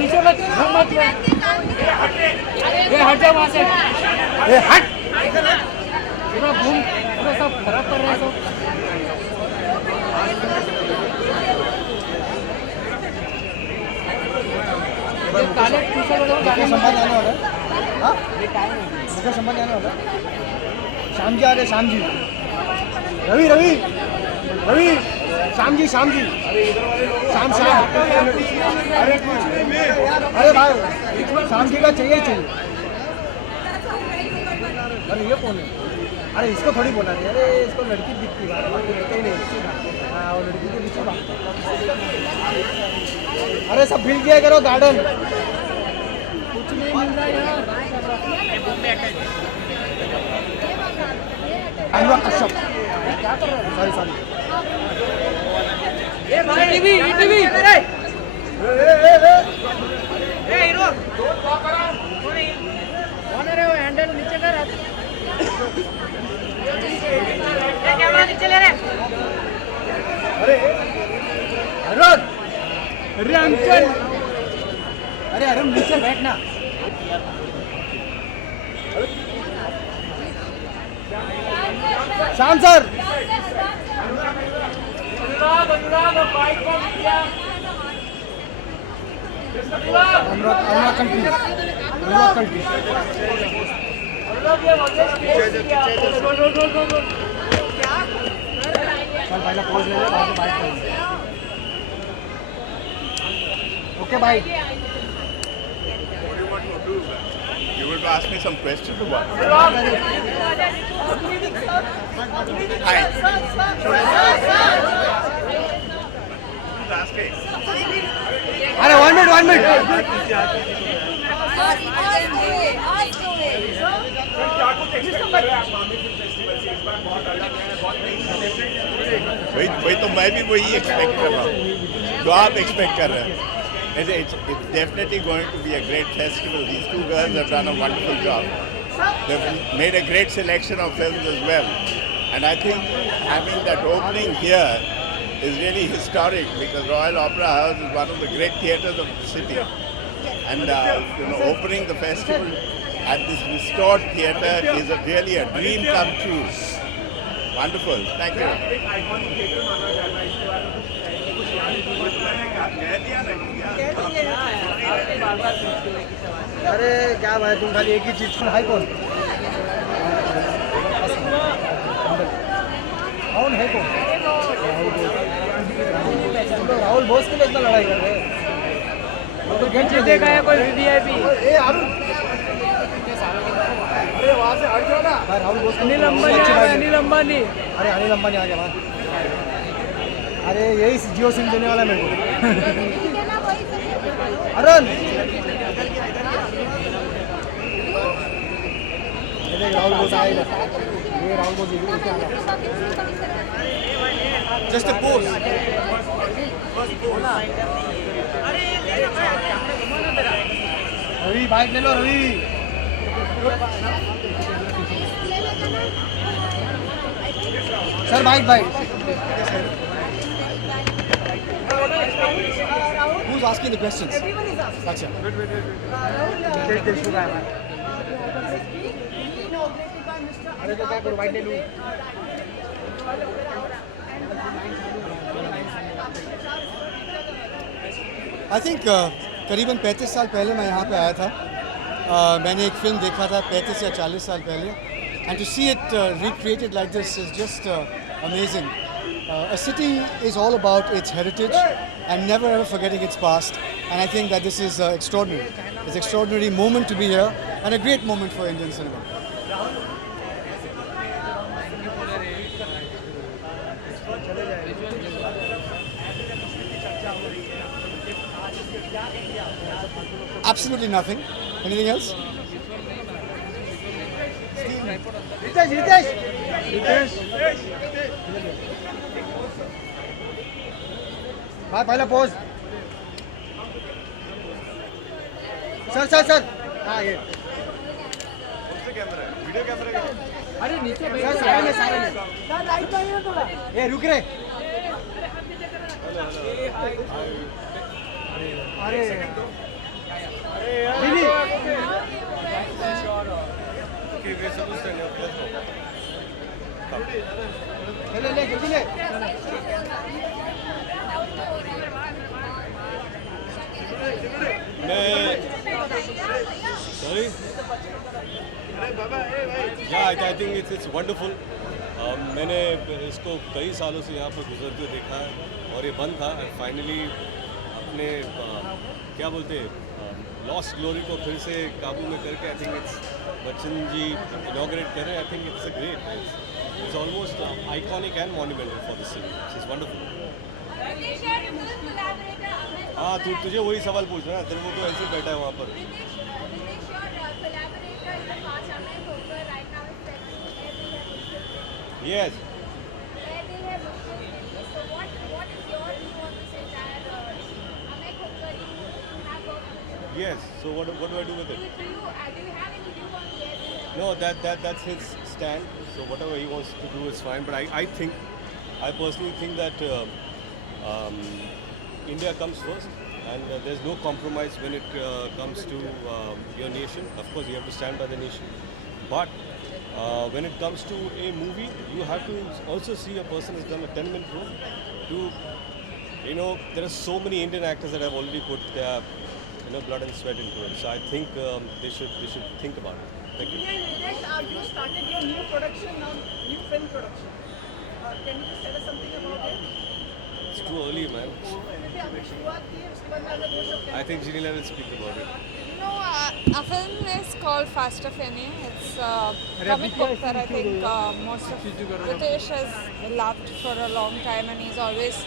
नीचे मत मत ये हट जाओ वहाँ से ये हट पूरा घूम पूरा सब खराब कर रहे हैं सब ये काले टी-शर्ट वाले को गाने संभाल जाने वाला है हाँ मुझे संभाल जाने वाला है श्याम जी आ रहे श्याम जी रवि रवि रवि श्याम जी श्याम अरे भाई श्याम जी का चाहिए अरे ये कौन है अरे इसको थोड़ी बोला नहीं अरे इसको लड़की दिखती है वो लड़के ही नहीं हाँ वो लड़की के पीछे बात अरे सब भील गया करो गार्डन कुछ नहीं मिल रहा यार अनुराग कश्यप सॉरी ये भाई टीवी ए हीरो कौन है रे वो हैंडल नीचे कर ये कैमरा नीचे ले रे अरे अरुण अरे अंकल अरे अरुण नीचे बैठना श्याम सर अनुराग कंट्री पहला पोज ले बाद में बाइक करेंगे okay bye You will ask me some questions or what? Hi. अरे 1 मिनट वही तो मैं भी वही एक्सपेक्ट कर रहा हूँ जो आप एक्सपेक्ट कर रहे हैं It's definitely going to be a great festival. These two girls have done a wonderful job. They've made a great selection of films as well. And I think having that opening here is really historic because Royal Opera House is one of the great theatres of the city. And opening the festival at this restored theatre is really a dream come true. Wonderful. Thank you. अरे क्या भाई तुम खाली एक ही चीज सुन high कौन है कौन राहुल बोस के लिए इतना लड़ाई कर रहे हैं तो पीछे देखा है कोई वीआईपी ए अरुण अरे वहां से हट जाओ ना भाई राहुल बोस अनिल अंबानी अरे अनिल अंबानी आ गया भाई अरे यही जियो सिम देने वाला मेरे को अरुण राहुल बोस आएगा ये Rahul Bose just a pose Ravi bike ले लो Ravi sir bike Who's asking the questions? Gotcha. अरे तो क्या करूँ बाइक ले लूँ I think करीबन 35 साल पहले मैं यहाँ पे आया था मैंने एक फिल्म देखा था 35 या 40 साल पहले and to see it recreated like this is just amazing. A city is all about its heritage and never ever forgetting its past, and I think that this is extraordinary. It's an extraordinary moment to be here and a great moment for Indian cinema. Absolutely nothing. Anything else? Ritesh. भाई पहला pose sir हाँ ये video camera अरे नीचे सारे में light तो है थोड़ा ये रुक रे अरे Billy. Okay, we're supposed to stand up. Let's go. ले जल्दी ले. Sorry? Yeah, I think it's wonderful. मैंने इसको कई सालों से यहाँ पर गुजरते देखा है और ये बंद था. फाइनली अपने क्या बोलते लॉस्ट ग्लोरी को फिर से काबू में करके I think it's Bachchan ji inaugurate कर रहे हैं. I think it's a great. It's almost iconic and monumental for this city. It's wonderful. हाँ तुझे वही सवाल पूछना है. तेरे को तो ऐसे बैठा है वहाँ पर. Yes. Yes. So what do I do with it? No, that's his stand. So whatever he wants to do is fine. But I personally think that India comes first, and there's no compromise when it comes to your nation. Of course, you have to stand by the nation, but when it comes to a movie, you have to also see a person has done a 10-minute role. There are so many Indian actors that have already put their blood and sweat into it. So I think they should think about it. Thank you. You started your new production now, new film production. Can you just tell us something about it? It's too early, man. I think Ginila will speak about it. Our film is called Fast of Any. It's a comic book that I think most of Ritesh has loved for a long time, and he's always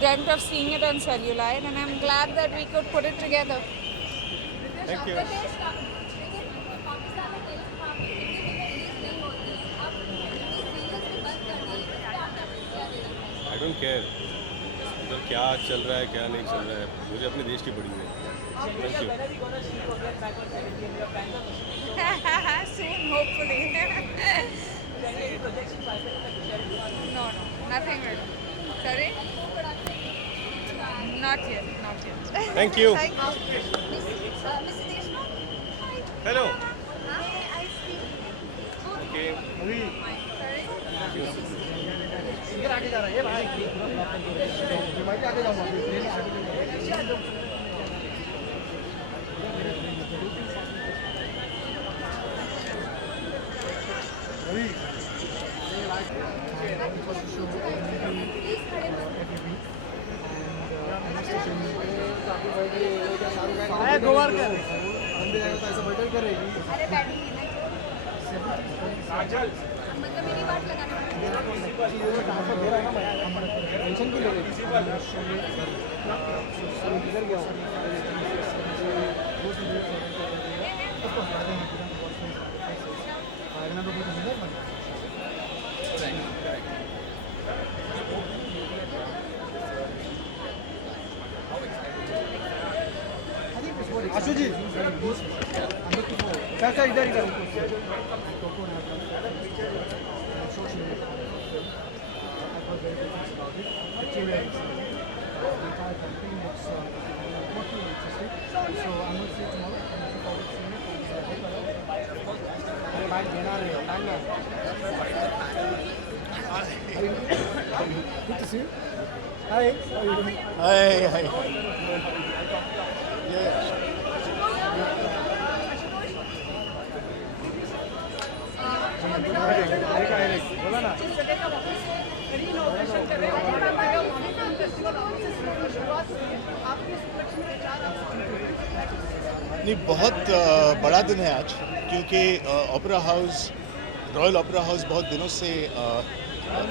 dreamt of seeing it on Cellulite, and I'm glad that we could put it together. Thank you. I don't care. उधर क्या चल रहा है क्या नहीं चल रहा है, मुझे अपने देश की पड़ी है. Thank you. Soon, hopefully. No, nothing really. Sorry? Not yet. Thank you. Hello. Okay. इधर आगे जा रहा है ये भाई. भाई आगे जाऊंगा. आगे जाऊंगा. गोवारकर ऐसा बैठल करेगी. अरे बैठेंगे ना. मतलब मेरी बात लगाना. टेंशन क्यों ले रही इधर गया आशु जी चाचा इधर इधर अरे भाई देना रहे good to see you. Hi, how are you doing? Hi. बोला ना. नहीं, बहुत बड़ा दिन है आज, क्योंकि opera house, royal opera house बहुत दिनों से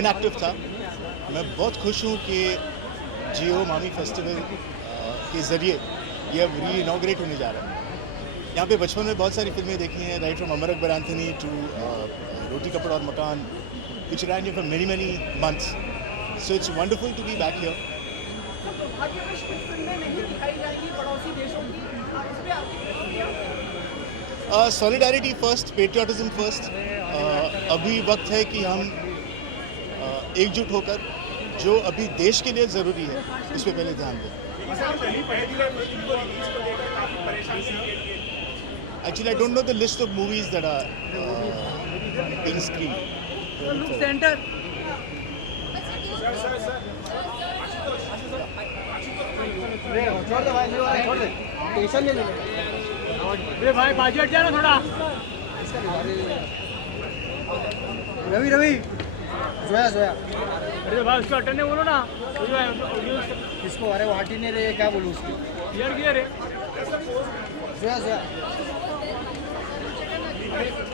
इनएक्टिव था. मैं बहुत खुश हूँ कि जियो मामी फेस्टिवल के ज़रिए ये अब री इनॉग्रेट होने जा रहा है. यहाँ पे बचपन में बहुत सारी फिल्में देखी हैं, right from Amar Akbar Anthony to Roti Kapda aur मकान, which ran here for many months. So it's wonderful to be back here. Solidarity first, patriotism first. अभी वक्त है कि हम एकजुट होकर जो अभी देश के लिए ज़रूरी है उस पर पहले ध्यान दें. Actually, I don't know the list of movies that are being screened. Look center. छोड़ दे भाई, छोड़ दे, टेंशन नहीं ले. अरे भाई बाजू हट जा ना थोड़ा. रवि रवि जोया जोया. अरे भाई उसको हटने बोलो ना. किसको? अरे वो हट ही नहीं रहे, क्या बोलूं उसको. क्लियर क्लियर है. जोया जोया.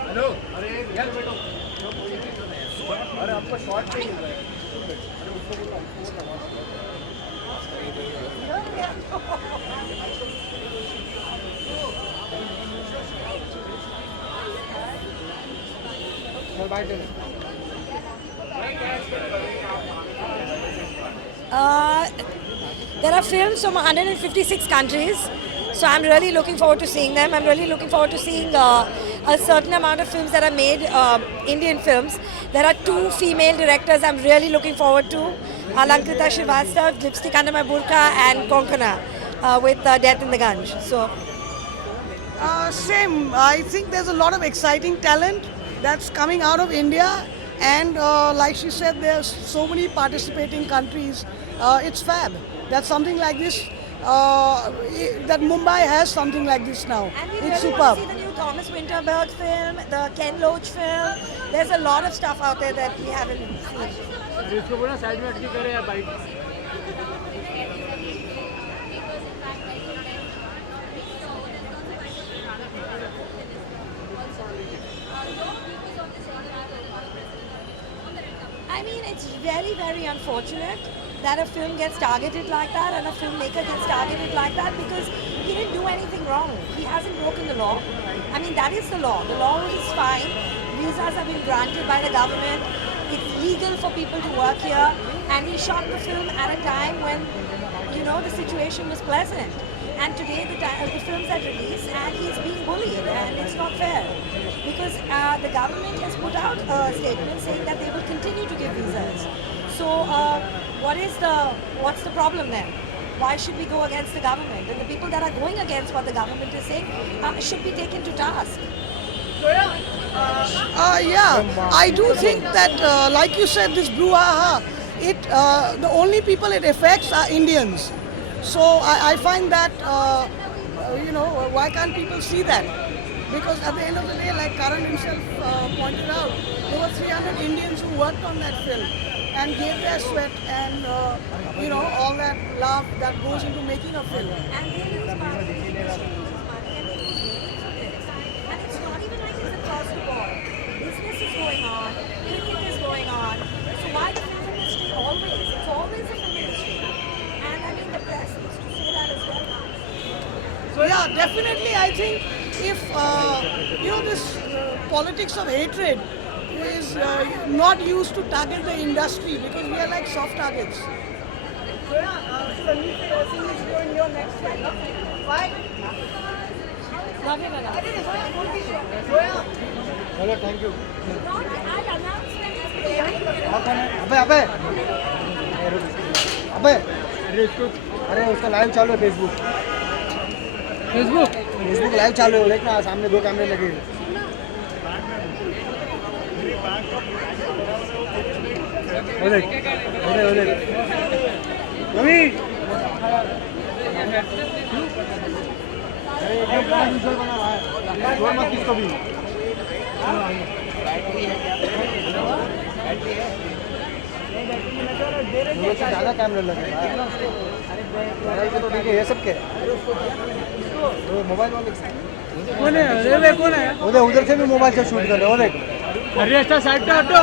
हेलो. अरे यार बैठो. अरे आपको शॉर्ट पे मिल रहा है. There are films from 156 countries, so I'm really looking forward to seeing them. I'm really looking forward to seeing a certain amount of films that are made, Indian films. There are 2 female directors I'm really looking forward to, Alankrita Srivastav, Lipstick Under My Burqa, and Konkona with Death in the Ganj. So, Same. I think there's a lot of exciting talent that's coming out of India, and like she said, there's so many participating countries. It's fab. That's something like this. That Mumbai has something like this now. and we It's really superb. want to see the new Thomas Winterberg film, the Ken Loach film. There's a lot of stuff out there that we haven't seen. इसको बोला side में अटकी करे यार bike. I mean, it's very, very unfortunate that a film gets targeted like that and a filmmaker gets targeted like that because he didn't do anything wrong. He hasn't broken the law. I mean, that is the law. The law is fine. Visas have been granted by the government. It's legal for people to work here. And he shot the film at a time when, you know, the situation was pleasant. And today the films are released and he's being bullied and it's not fair. Because the government has put out a statement saying that they will continue to give visas. So what's the problem then? Why should we go against the government? And the people that are going against what the government is saying should be taken to task. Yeah, I do think that, like you said, this brouhaha, the only people it affects are Indians. So I find that, why can't people see that? Because at the end of the day, like Karan himself pointed out, there were 300 Indians who worked on that film and gave their sweat and, all that love that goes into making a film. And they use money, the industry uses money, and they use media for this. And it's not even like it's across the board. Business is going on, cricket is going on. So why the film industry always? It's always the film industry. And I mean, the press needs to say that as well. So yeah, definitely I think if, this politics of hatred is not used to target the industry because we are like soft targets. So yeah, Sunny Singh is going your next film. Why? Love you, Mala. चलो thank you. Not that announcement is behind it. अबे अरे उसका live चालू है Facebook live चालू है. देख ना सामने 2 कैमरे लगे हैं. उधर रवि छोड़ मत किसको भी. ज़्यादा कैमरे लगे तो ठीक है. ये सब क्या मोबाइल वाले कौन है? कौन है उधर से भी मोबाइल से शूट कर रहे हो. देख अरे साइड पे हटो.